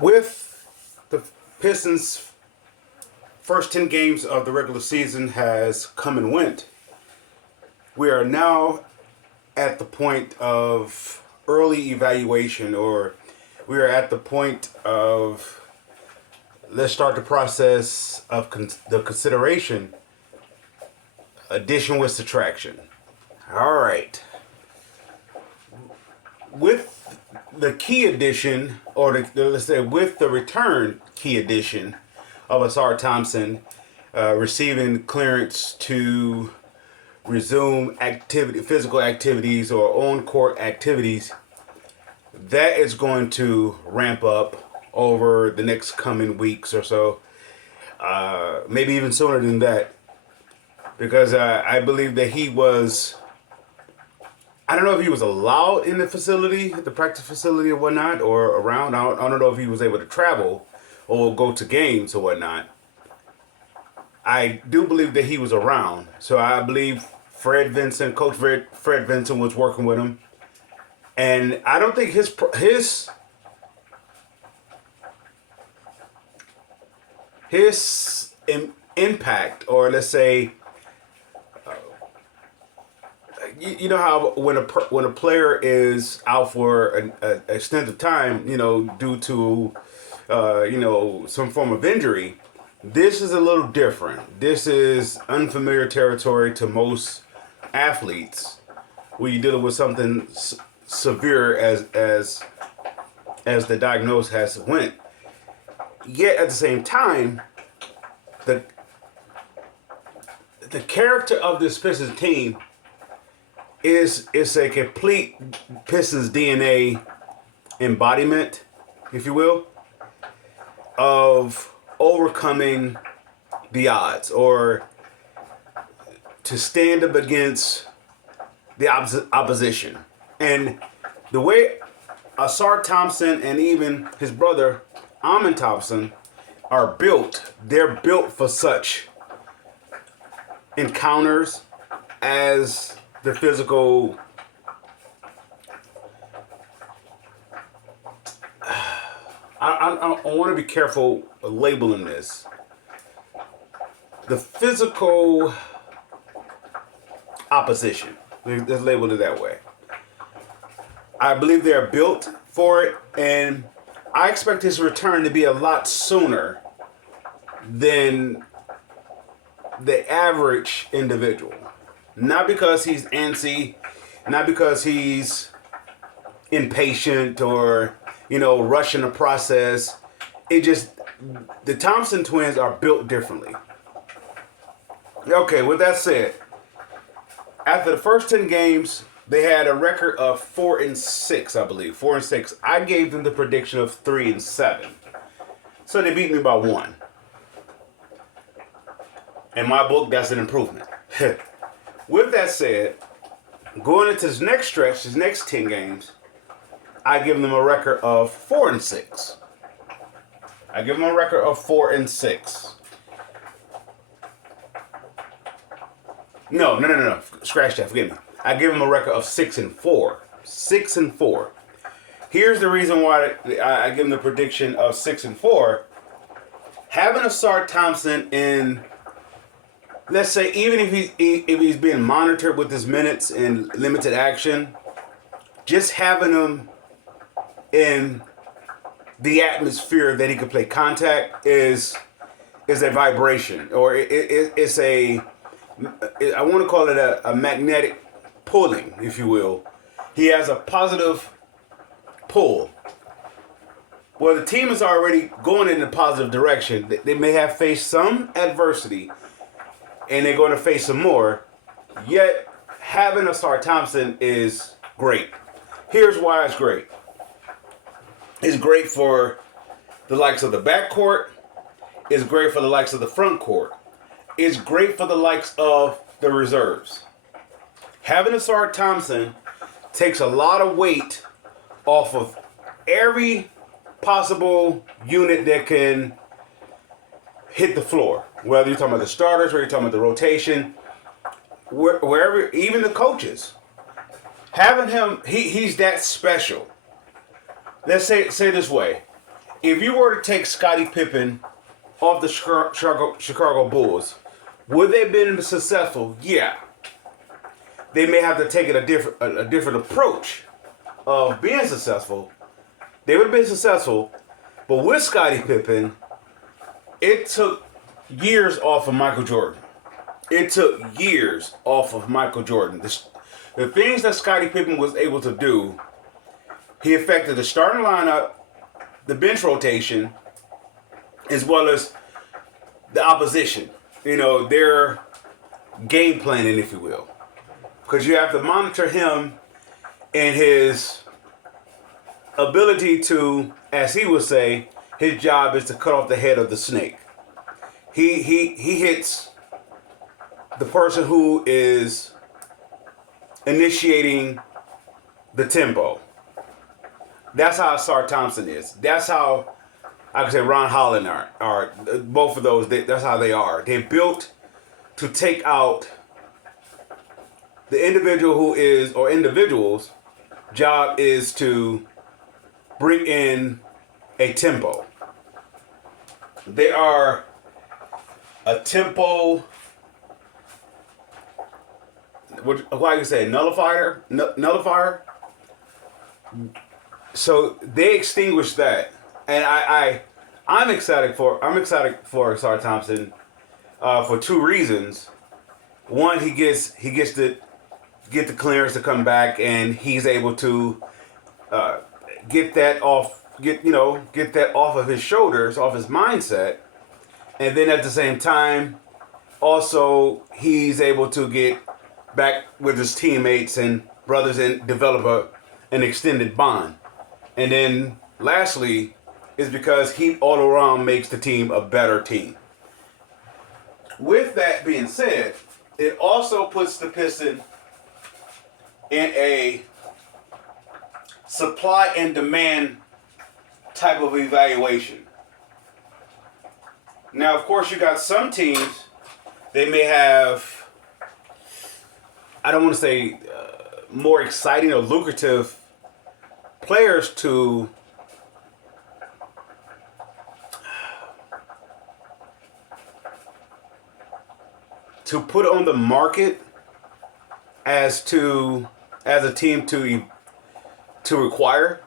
With the Pistons' first 10 games of the regular season has come and went, we are now at the point of early evaluation, or we are at the point of let's start the process of the consideration, addition with subtraction. All right. With the key addition, or let's say with the return key addition of Ausar Thompson receiving clearance to resume physical activities or on-court activities, that is going to ramp up over the next coming weeks or so, maybe even sooner than that, because I believe that he was. I don't know if he was allowed in the facility, the practice facility or whatnot, or around. I don't know if he was able to travel or go to games or whatnot. I do believe that he was around. So I believe Coach Fred Vincent was working with him. And I don't think his impact, or let's say, you know how when a player is out for an extended time, due to some form of injury, this is a little different. This is unfamiliar territory to most athletes, where you're dealing with something severe as the diagnosis has went. Yet at the same time, the character of this Pistons team is a complete Pistons DNA embodiment, if you will, of overcoming the odds, or to stand up against the opposition. And the way Ausar Thompson and even his brother Amin Thompson are built, they're built for such encounters as the physical. I want to be careful labeling this. The physical opposition. Let's label it that way. I believe they're built for it, and I expect his return to be a lot sooner than the average individual. Not because he's antsy, not because he's impatient or, rushing the process. The Thompson twins are built differently. Okay, with that said, after the first 10 games, they had a record of 4-6, I believe. 4-6. I gave them the prediction of 3-7. So they beat me by 1. In my book, that's an improvement. With that said, going into this next stretch, this next 10 games, I give them a record of 4-6. I give them a record of 4-6. No. Scratch that. Forgive me. I give them a record of 6-4. 6-4. Here's the reason why I give them the prediction of 6-4. Having Ausar Thompson in, let's say, even if he's being monitored with his minutes and limited action, just having him in the atmosphere that he could play contact is a vibration, or it's a, I want to call it a magnetic pulling, if you will. He has a positive pull. Well, the team is already going in a positive direction. They may have faced some adversity, and they're going to face some more. Yet, having Ausar Thompson is great. Here's why it's great. It's great for the likes of the backcourt. It's great for the likes of the front court. It's great for the likes of the reserves. Having Ausar Thompson takes a lot of weight off of every possible unit that can hit the floor. Whether you're talking about the starters, or you're talking about the rotation, wherever, even the coaches. Having him, he's that special. Let's say this way. if you were to take Scottie Pippen off the Chicago Bulls, would they have been successful? Yeah. They may have to take a different approach of being successful. They would have been successful, but with Scottie Pippen, it took years off of Michael Jordan. It took years off of Michael Jordan. The things that Scottie Pippen was able to do, he affected the starting lineup, the bench rotation, as well as the opposition. You know, their game planning, if you will. Because you have to monitor him and his ability to, as he would say, his job is to cut off the head of the snake. He hits the person who is initiating the tempo. That's how Ausar Thompson is. That's how I could say Ron Holland are both of those. That's how they are. They're built to take out the individual who is, or individuals' job is to bring in a tempo. They are a tempo, what you say, nullifier? Nullifier? So they extinguish that. And I'm excited for Ausar Thompson for two reasons. One, he gets to get the clearance to come back, and he's able to get that off of his shoulders, off his mindset. And then at the same time, also he's able to get back with his teammates and brothers and develop an extended bond. And then lastly, is because he all around makes the team a better team. With that being said, it also puts the Pistons in a supply and demand type of evaluation. Now, of course, you got some teams, they may have, I don't want to say more exciting or lucrative players to put on the market as a team to inquire.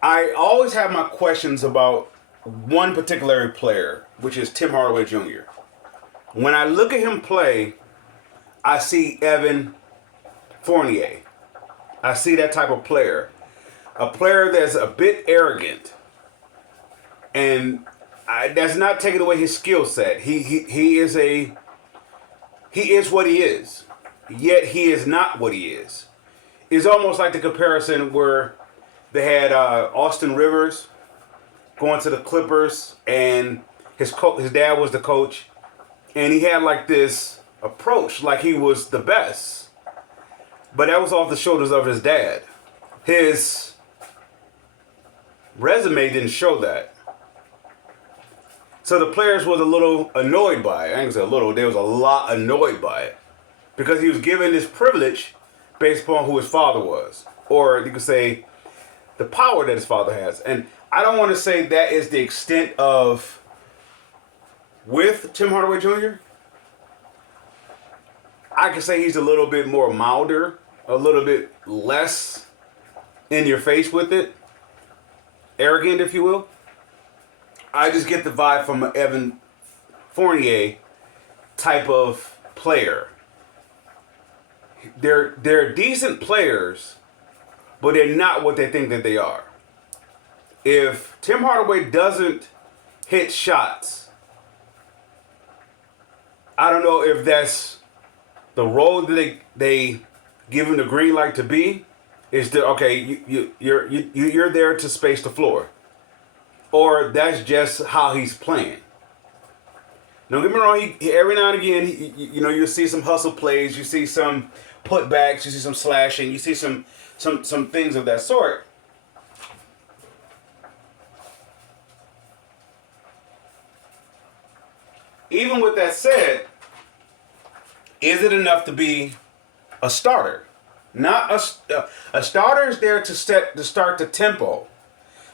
I always have my questions about one particular player, which is Tim Hardaway Jr. When I look at him play, I see Evan Fournier. I see that type of player. A player that's a bit arrogant. And that's not taking away his skill set. He is what he is. Yet he is not what he is. It's almost like the comparison where they had Austin Rivers going to the Clippers, and his dad was the coach, and he had like this approach like he was the best. But that was off the shoulders of his dad. His resume didn't show that. So the players was a little annoyed by it. I ain't gonna say a little, they was a lot annoyed by it. Because he was given this privilege based upon who his father was. Or you could say the power that his father has. And I don't want to say that is the extent of with Tim Hardaway Jr. I could say he's a little bit more milder, a little bit less in your face with it. Arrogant, if you will. I just get the vibe from an Evan Fournier type of player. They're decent players, but they're not what they think that they are. If Tim Hardaway doesn't hit shots, I don't know if that's the role that they give him the green light to be. Is that okay? You're there to space the floor. Or that's just how he's playing. Don't get me wrong. Every now and again, you'll see some hustle plays. You see some putbacks. You see some slashing. You see some things of that sort. Even with that said, Is it enough to be a starter? Not a starter is there to start the tempo.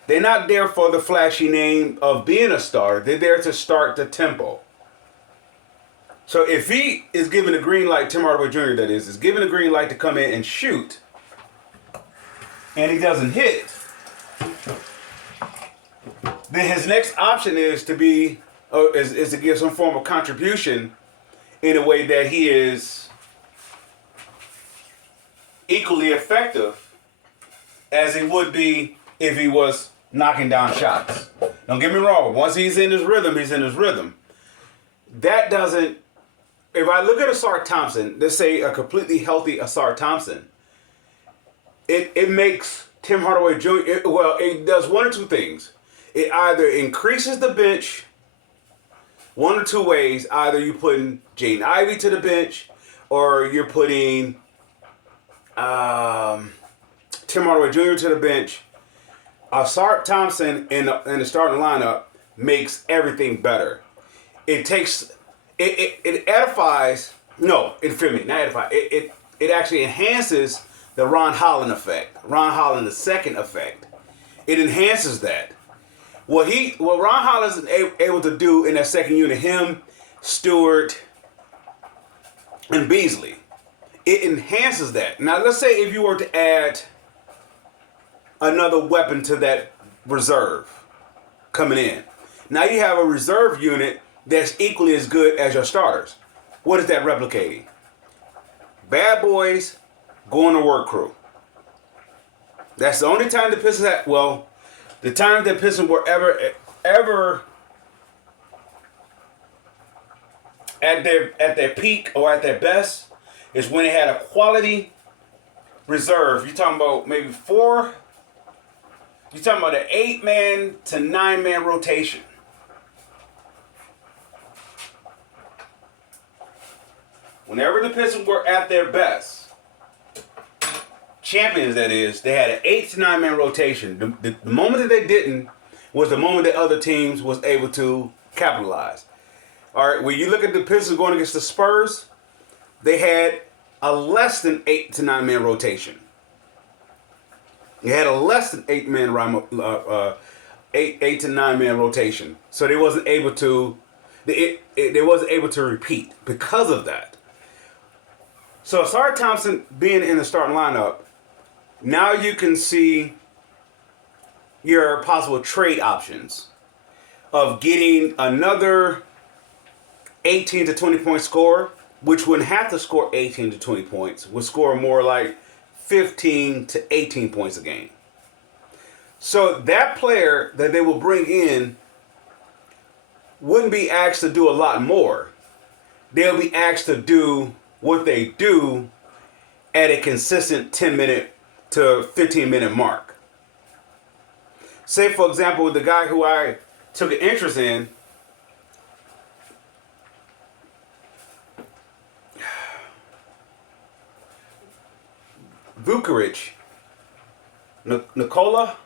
They're not there for the flashy name of being a starter. They're there to start the tempo. So if he is given a green light, Tim Hardaway Jr. that is given a green light to come in and shoot, and he doesn't hit, then his next option is to be is to give some form of contribution in a way that he is equally effective as he would be if he was knocking down shots. Don't get me wrong. Once he's in his rhythm, he's in his rhythm. That doesn't... If I look at Ausar Thompson, let's say a completely healthy Ausar Thompson, it makes Tim Hardaway Jr. It does one or two things. It either increases the bench one or two ways. Either you're putting Jaden Ivey to the bench, or you're putting Tim Hardaway Jr. to the bench. Ausar Thompson in the starting lineup makes everything better. It takes... It edifies... No, not edify. It actually enhances the Ron Holland effect. Ron Holland the second effect. It enhances that. What Ron Holland is able to do in that second unit, him, Stewart, and Beasley, it enhances that. Now, let's say if you were to add another weapon to that reserve coming in. Now you have a reserve unit that's equally as good as your starters. What is that replicating? Bad boys going to work crew. That's the only time the Pistons had... Well, the time that Pistons were ever at their peak or at their best is when they had a quality reserve. You're talking about maybe four... You're talking about an 8-man to 9-man rotation. Whenever the Pistons were at their best, champions that is, they had an 8 to 9-man rotation. The moment that they didn't was the moment that other teams was able to capitalize. All right, when you look at the Pistons going against the Spurs, they had a less than 8 to 9-man rotation. They had a less than 8 to 9-man rotation, so they wasn't able to. They wasn't able to repeat because of that. So Ausar Thompson being in the starting lineup, now you can see your possible trade options of getting another 18 to 20 point scorer, which wouldn't have to score 18 to 20 points, would score more like 15 to 18 points a game. So that player that they will bring in wouldn't be asked to do a lot more. They'll be asked to do what they do at a consistent 10-minute to 15-minute mark. Say, for example, with the guy who I took an interest in, Vucevic, Nikola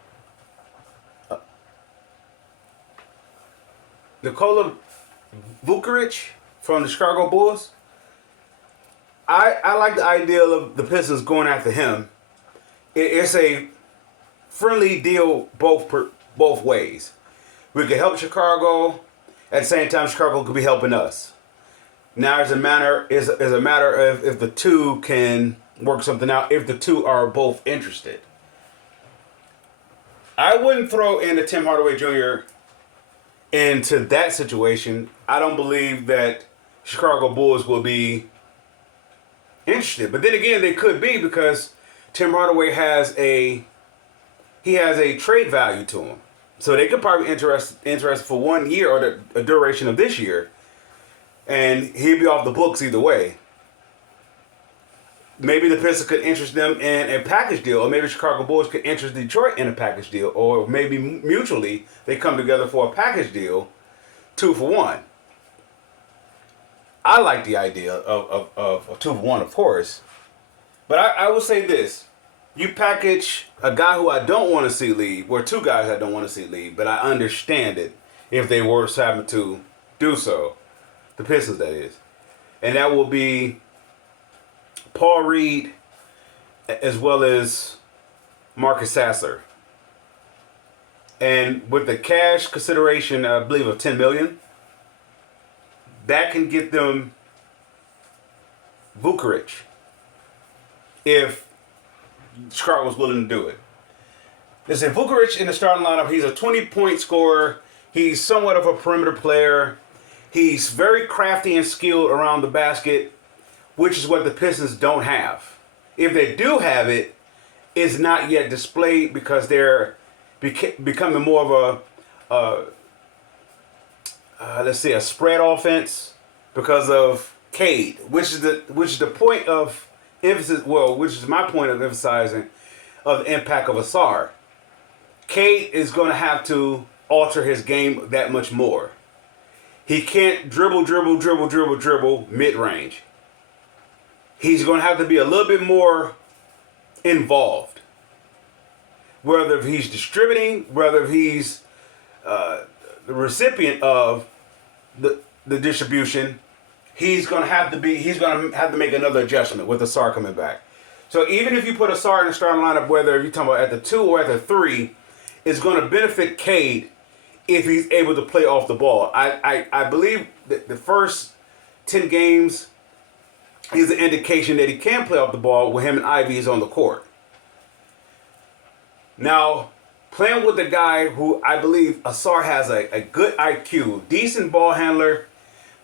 Vucevic from the Chicago Bulls. I like the idea of the Pistons going after him. It's a friendly deal both ways. We could help Chicago. At the same time, Chicago could be helping us. Now it's a matter of if the two can work something out, if the two are both interested. I wouldn't throw in the Tim Hardaway Jr. into that situation. I don't believe that Chicago Bulls will be interested. But then again, they could be, because Tim Hardaway has a trade value to him. So they could probably be interested for 1 year or the duration of this year. And he'd be off the books either way. Maybe the Pistons could interest them in a package deal, or maybe Chicago Bulls could interest Detroit in a package deal, or maybe mutually they come together for a package deal, 2 for 1. I like the idea of 2 for 1, of course, but I will say this: you package a guy who I don't want to see leave, or two guys I don't want to see leave, but I understand it if they were having to do so, the Pistons, that is, and that will be Paul Reed, as well as Marcus Sasser. And with the cash consideration, I believe, of $10 million, that can get them Vucevic if Chicago was willing to do it. They say Vucevic in the starting lineup, he's a 20-point scorer. He's somewhat of a perimeter player. He's very crafty and skilled around the basket, which is what the Pistons don't have. If they do have it, it's not yet displayed because they're becoming more of let's say a spread offense because of Cade, which is the point of emphasis. Well, which is my point of emphasizing of the impact of Ausar. Cade is going to have to alter his game that much more. He can't dribble mid-range. He's going to have to be a little bit more involved. Whether he's distributing, whether he's the recipient of the distribution, he's going to have to make another adjustment with Ausar coming back. So even if you put Ausar in the starting lineup, whether you're talking about at the 2 or at the 3, it's going to benefit Cade if he's able to play off the ball. I believe that the first 10 games is an indication that he can play off the ball when him and Ivy is on the court. Now, playing with a guy who I believe Ausar has a good IQ, decent ball handler,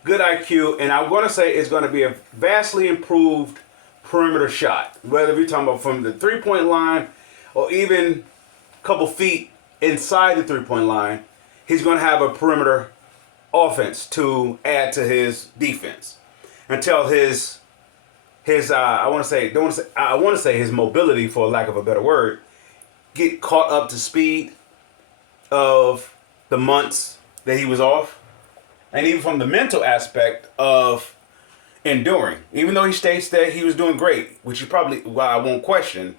good IQ, and I'm going to say it's going to be a vastly improved perimeter shot. Whether you're talking about from the three-point line or even a couple feet inside the three-point line, he's going to have a perimeter offense to add to his defense until his I want to say his mobility, for lack of a better word, get caught up to speed of the months that he was off, and even from the mental aspect of enduring. Even though he states that he was doing great, which is probably why I won't question,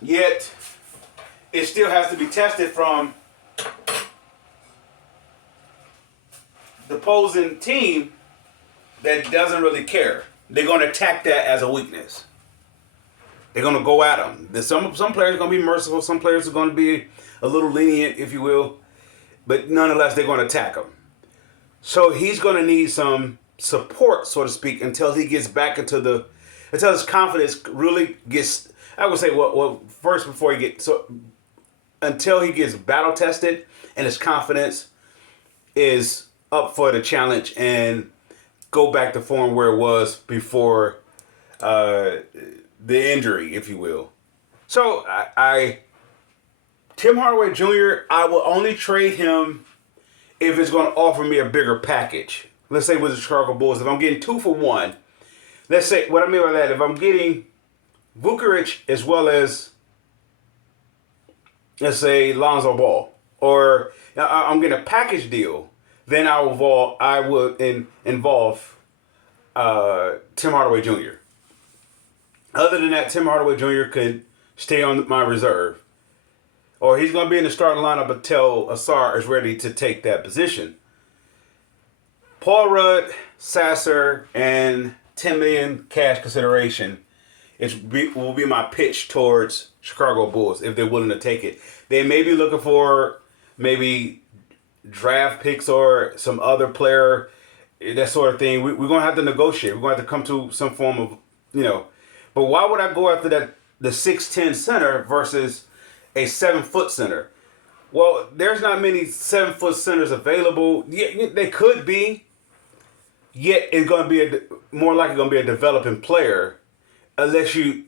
yet it still has to be tested from the opposing team that doesn't really care. They're going to attack that as a weakness. They're going to go at him. Some players are going to be merciful. Some players are going to be a little lenient, if you will. But nonetheless, they're going to attack him. So he's going to need some support, so to speak, until he gets back until his confidence really gets, I would say, first before he gets, until he gets battle tested and his confidence is up for the challenge and go back to form where it was before the injury, if you will. So Tim Hardaway Jr., I will only trade him if it's going to offer me a bigger package. Let's say with the Chicago Bulls, if I'm getting 2 for 1, let's say, what I mean by that, if I'm getting Vucevic as well as, let's say, Lonzo Ball, or I'm getting a package deal, then I would involve Tim Hardaway Jr. Other than that, Tim Hardaway Jr. could stay on my reserve. Or he's going to be in the starting lineup until Ausar is ready to take that position. Paul Rudd, Sasser, and $10 million cash consideration will be my pitch towards Chicago Bulls if they're willing to take it. They may be looking for maybe draft picks or some other player, that sort of thing. We're going to have to negotiate. We're going to have to come to some form of, But why would I go after the 6'10 center versus a 7-foot center? Well, there's not many 7-foot centers available. Yeah, they could be. Yet it's going to be more likely going to be a developing player, unless you're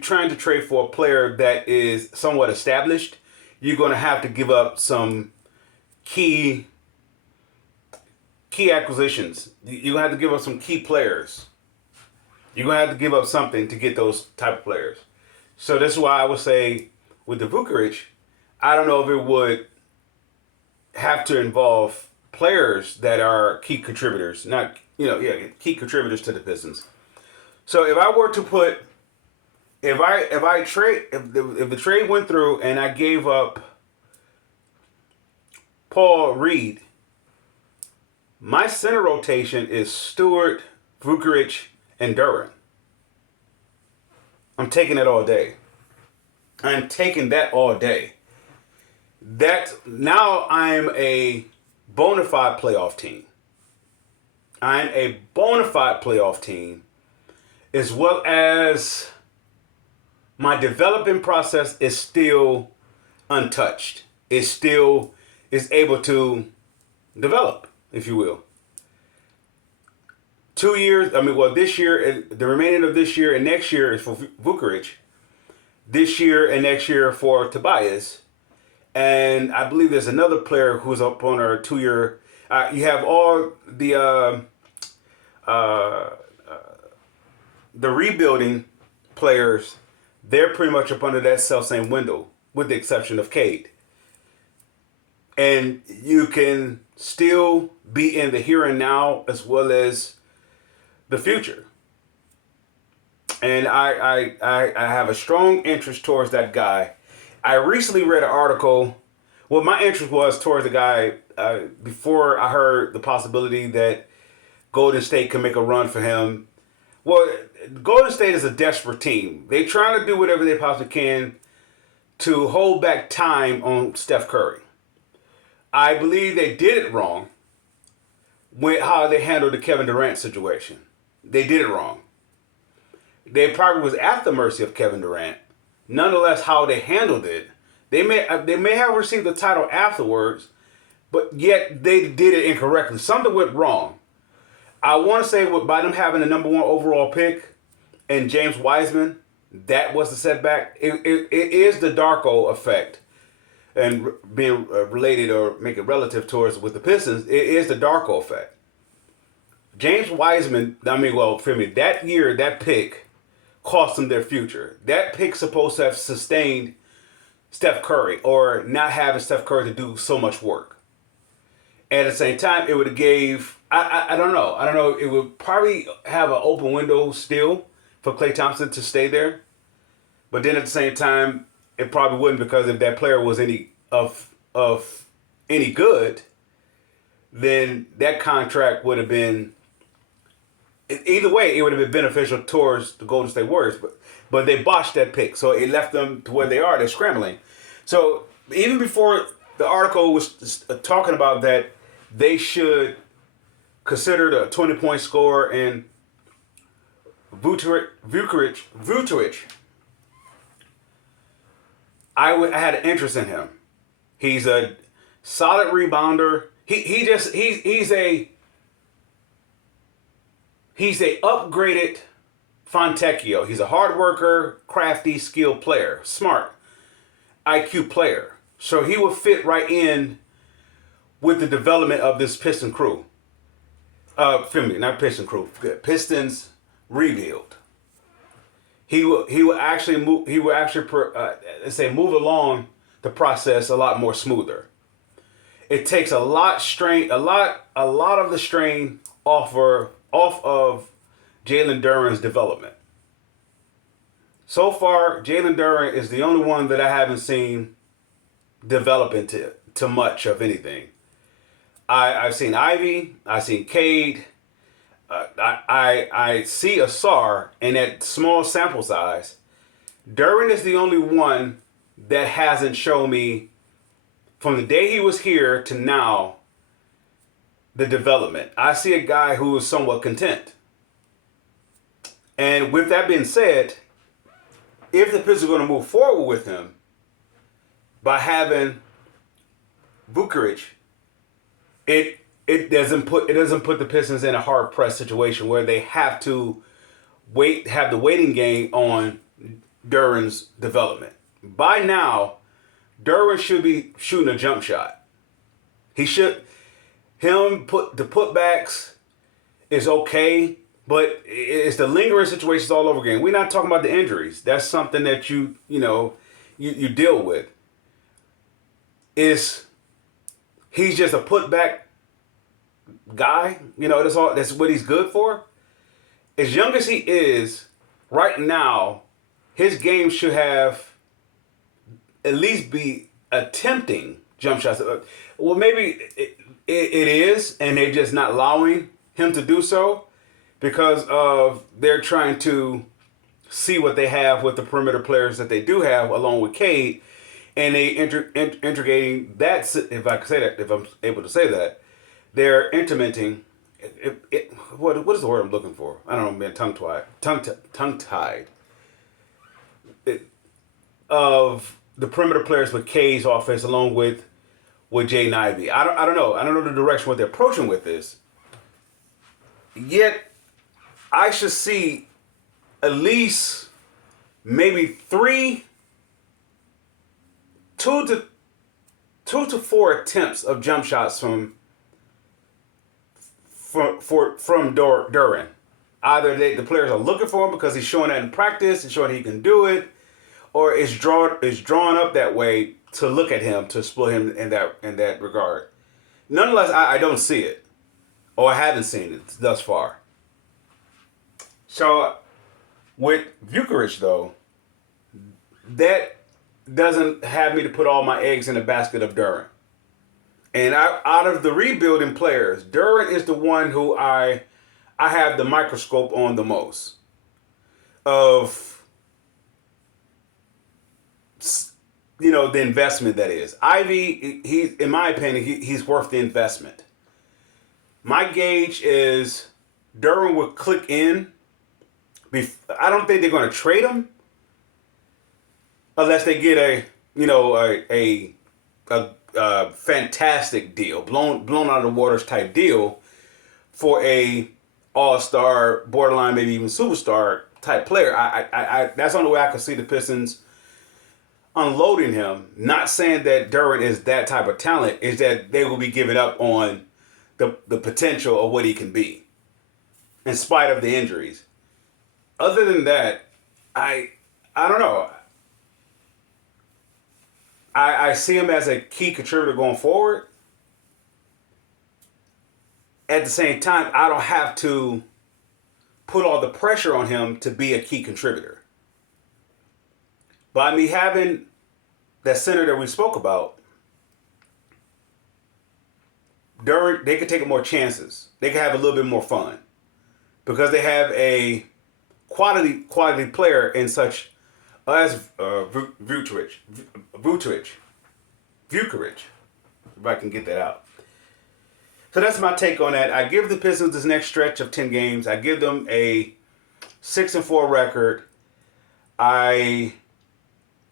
trying to trade for a player that is somewhat established. You're going to have to give up some key acquisitions. You're going to have to give up some key players. You're going to have to give up something to get those type of players. So this is why I would say with the Vucevic, I don't know if it would have to involve players that are key contributors, key contributors to the Pistons. So if I were to put, if the trade went through and I gave up Paul Reed, my center rotation is Stewart, Vukovic, and Duran. I'm taking it all day. I'm taking that all day. That now I'm a bona fide playoff team. I'm a bona fide playoff team, as well as my developing process is still untouched. It still is able to develop, if you will. 2 years, this year, the remaining of this year and next year is for Vukovic. This year and next year for Tobias. And I believe there's another player who's up on our 2 year. You have all the rebuilding players. They're pretty much up under that self same window, with the exception of Cade. And you can still be in the here and now as well as the future. And I have a strong interest towards that guy. I recently read an article. Well, my interest was towards the guy before I heard the possibility that Golden State can make a run for him. Well, Golden State is a desperate team. They're trying to do whatever they possibly can to hold back time on Steph Curry. I believe they did it wrong with how they handled the Kevin Durant situation. They did it wrong. They probably was at the mercy of Kevin Durant. Nonetheless, how they handled it, they may have received the title afterwards, but yet they did it incorrectly. Something went wrong. I want to say by them having the number 1 overall pick and James Wiseman, that was the setback. It is the Darko effect, and being related or make it relative towards with the Pistons, it is the Darko effect. James Wiseman, that year, that pick cost them their future. That pick's supposed to have sustained Steph Curry, or not having Steph Curry to do so much work. At the same time, it would have gave, I don't know, it would probably have an open window still for Klay Thompson to stay there. But then at the same time, it probably wouldn't, because if that player was any good, then that contract would have been, either way, it would have been beneficial towards the Golden State Warriors. But they botched that pick, so it left them to where they are. They're scrambling. So even before the article was talking about that, they should consider the 20-point scorer in Vukovic. I had an interest in him. He's a solid rebounder. He's a upgraded Fontecchio. He's a hard worker, crafty, skilled player, smart, IQ player. So he would fit right in with the development of this Piston crew. Not Piston crew. Pistons rebuild. He will actually move. He will actually move along the process a lot more smoother. It takes a lot of the strain off of Jalen Duren's development. So far, Jalen Duren is the only one that I haven't seen develop into much of anything. I've seen Ivy. I've seen Cade. I see Ausar in that small sample size. Duren is the only one that hasn't shown me, from the day he was here to now, the development. I see a guy who is somewhat content. And with that being said, if the Pistons are going to move forward with him by having Vukovic, it doesn't put the Pistons in a hard pressed situation where they have to have the waiting game on Duren's development. By now, Duren should be shooting a jump shot. The putbacks is okay, but it's the lingering situations all over again. We're not talking about the injuries. That's something that you deal with. He's just a putback guy. That's what he's good for. As young as he is, right now, his game should have at least be attempting jump shots. Well, maybe it is, and they're just not allowing him to do so, because of they're trying to see what they have with the perimeter players that they do have, along with Cade, and they integrating that. If I can say that, if I'm able to say that, they're implementing. What is the word I'm looking for? I don't know. I'm being tongue tied. Of the perimeter players with K's offense, along with Jaden Ivey. I don't know. I don't know the direction what they're approaching with this. Yet, I should see at least maybe two to four attempts of jump shots from Duran. Either the players are looking for him because he's showing that in practice and showing he can do it, or it's drawn up that way to look at him, to exploit him in that regard. Nonetheless, I don't see it, or I haven't seen it thus far. So with Vucevic though, that doesn't have me to put all my eggs in the basket of Duran. And out of the rebuilding players, Duran is the one who I have the microscope on the most. Of, the investment that is. Ivy, in my opinion, he's worth the investment. My gauge is Duran will click in. I don't think they're going to trade him unless they get a fantastic deal, blown out of the waters type deal for a all-star, borderline, maybe even superstar type player. I that's the only way I can see the Pistons unloading him. Not saying that Duran is that type of talent, is that they will be giving up on the potential of what he can be, in spite of the injuries. Other than that, I don't know. I see him as a key contributor going forward. At the same time, I don't have to put all the pressure on him to be a key contributor. By me having that center that we spoke about, they could take more chances. They could have a little bit more fun because they have a quality player in such as Vucevic, if I can get that out. So that's my take on that. I give the Pistons this next stretch of 10 games. I give them a 6-4 record.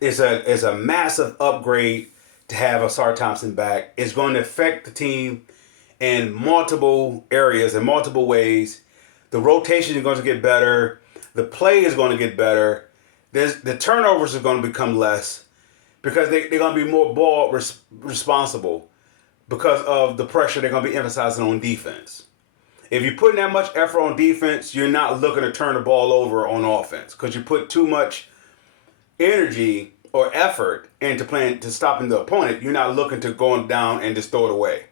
It's a massive upgrade to have Ausar Thompson back. It's going to affect the team in multiple areas, in multiple ways. The rotation is going to get better. The play is going to get better. The turnovers are going to become less because they're going to be more ball responsible because of the pressure they're going to be emphasizing on defense. If you're putting that much effort on defense, you're not looking to turn the ball over on offense because you put too much energy or effort into playing to stopping the opponent. You're not looking to going down and just throw it away.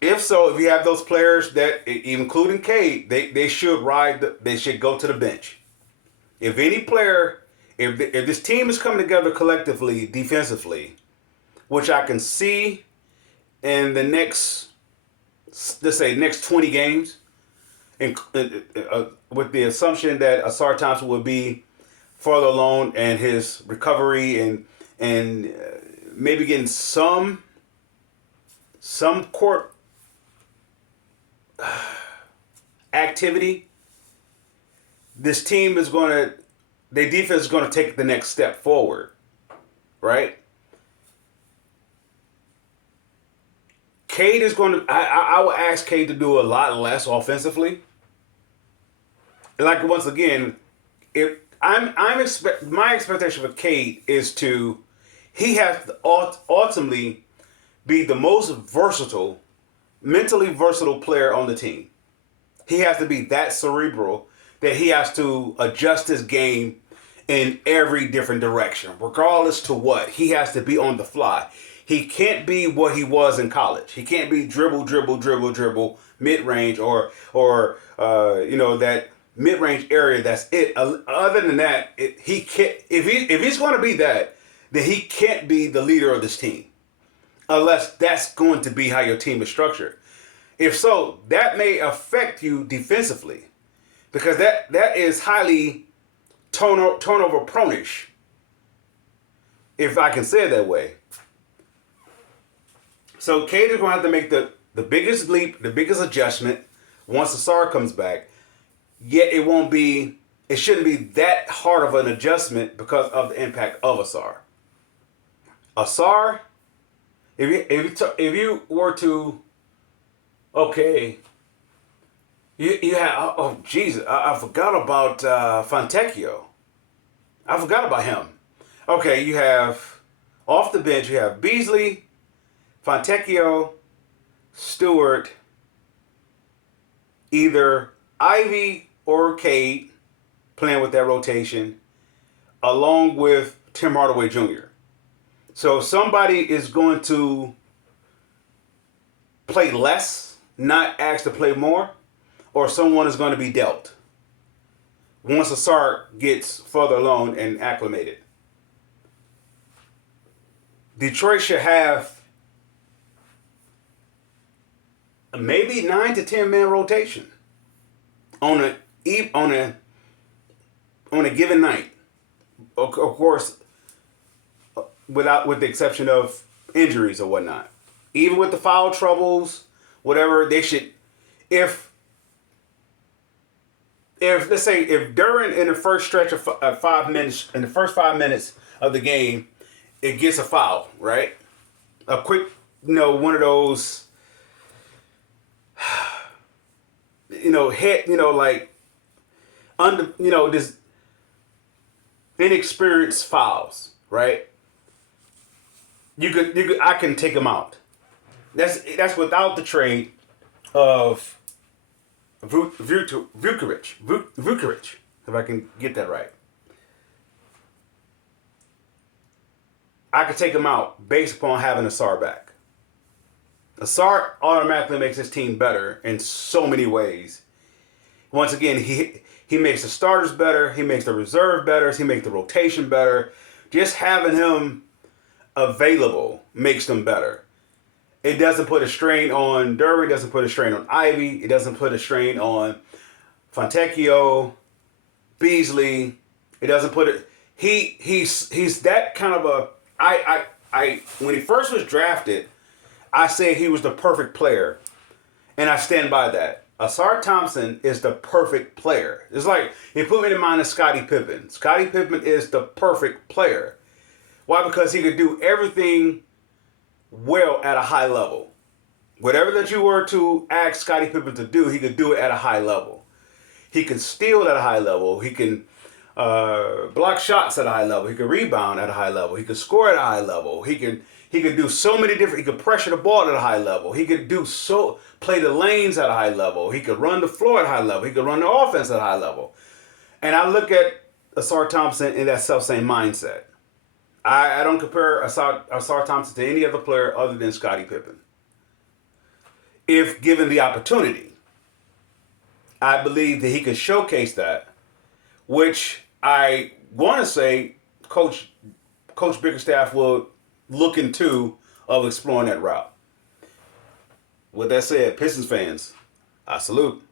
If so, if you have those players that, including Cade, they should they should go to the bench. If any player, if this team is coming together collectively, defensively, which I can see in the next, let's say, next 20 games, with the assumption that Ausar Thompson will be further along and his recovery and maybe getting some court activity, this team is their defense is going to take the next step forward, right? Cade is going to, I will ask Cade to do a lot less offensively. Like, once again, if my expectation for Cade is he has to ultimately be the most versatile, mentally versatile player on the team. He has to be that cerebral that he has to adjust his game in every different direction, regardless to what. He has to be on the fly. He can't be what he was in college. He can't be dribble, mid-range, or that mid-range area. That's it. Other than that, he can't. If he's going to be that, then he can't be the leader of this team, unless that's going to be how your team is structured. If so, that may affect you defensively because that is highly turnover prone-ish, if I can say it that way. So Cade is going to have to make the biggest leap, the biggest adjustment once Ausar comes back. Yet it shouldn't be that hard of an adjustment because of the impact of Ausar. Ausar, if you were to, okay, you have, oh Jesus, I forgot about Fontecchio. I forgot about him. Okay, you have off the bench, you have Beasley, Fontecchio, Stewart, either Ivy or Cade playing with that rotation, along with Tim Hardaway Jr. So somebody is going to play less, not asked to play more, or someone is going to be dealt once Ausar gets further along and acclimated. Detroit should have maybe 9 to 10 man rotation on a given night. Of course, with the exception of injuries or whatnot. Even with the foul troubles, whatever, they should, if let's say if during in the first stretch of 5 minutes, in the first 5 minutes of the game, it gets a foul, right? A quick, one of those, like under, this inexperienced fouls, right? I can take them out. That's without the trade of Vukovic, if I can get that right. I could take him out based upon having Ausar back. Ausar automatically makes his team better in so many ways. Once again, he makes the starters better, he makes the reserve better, he makes the rotation better. Just having him available makes them better. It doesn't put a strain on Durbin, it doesn't put a strain on Ivy, it doesn't put a strain on Fontecchio, Beasley. It doesn't put it. He's that kind of a. I when he first was drafted, I said he was the perfect player, and I stand by that. Ausar Thompson is the perfect player. It's like he put me in mind of Scottie Pippen. Scottie Pippen is the perfect player. Why? Because he could do everything well at a high level. Whatever that you were to ask Scottie Pippen to do, he could do it at a high level. He can steal at a high level. He can block shots at a high level. He can rebound at a high level. He can score at a high level. He can do so many different. He could pressure the ball at a high level. He could play the lanes at a high level. He could run the floor at a high level. He could run the offense at a high level. And I look at Ausar Thompson in that self-same mindset. I don't compare Ausar Thompson to any other player other than Scottie Pippen. If given the opportunity, I believe that he could showcase that, which I want to say Coach Bickerstaff will look into of exploring that route. With that said, Pistons fans, I salute.